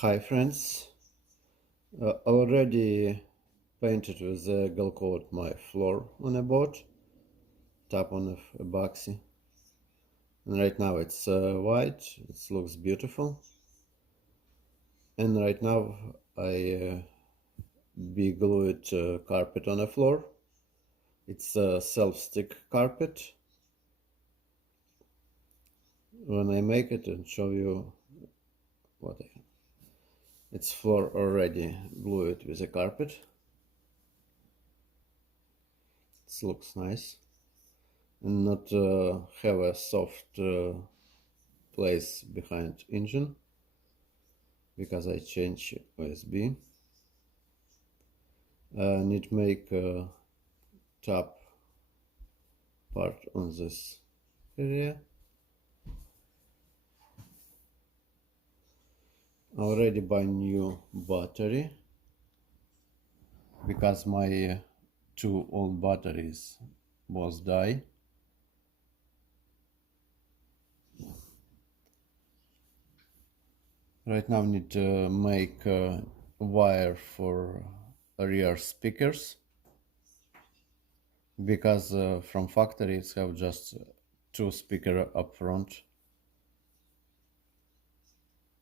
Hi friends, already painted with a gel coat my floor on a boat, top on a epoxy, and right now it's white, it looks beautiful, and right now I be glued carpet on the floor. It's a self-stick carpet. When I make it and show you what it's floor already glued with a carpet. It looks nice and not have a soft place behind engine because I change USB. Need to make top part on this area. Already buy new battery because my two old batteries both die. Right now need to make a wire for rear speakers because from factory it's have just two speaker up front,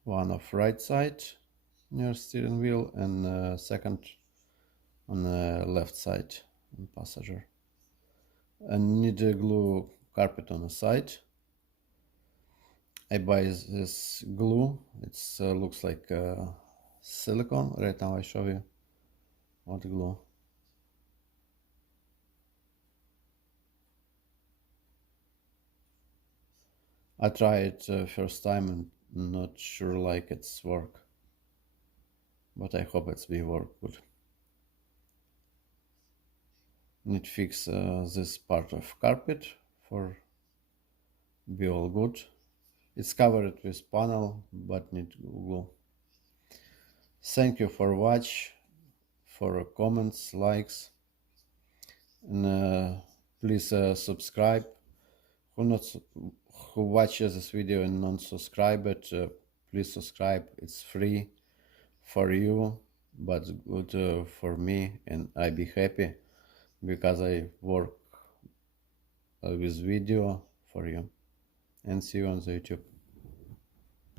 one of right side near steering wheel and second on the left side on passenger, and need to glue carpet on the side. I buy this glue. It's looks like silicone. Right now I show you what glue. I tried it first time and not sure like it's work, but I hope it's be work good. Need to fix this part of carpet for be all good. It's covered with panel but need glue. Thank you for watch, for comments, likes, and please subscribe. Who watches this video and not subscribe it, please subscribe. It's free for you but good for me, and I be happy because I work with video for you. And see you on the YouTube.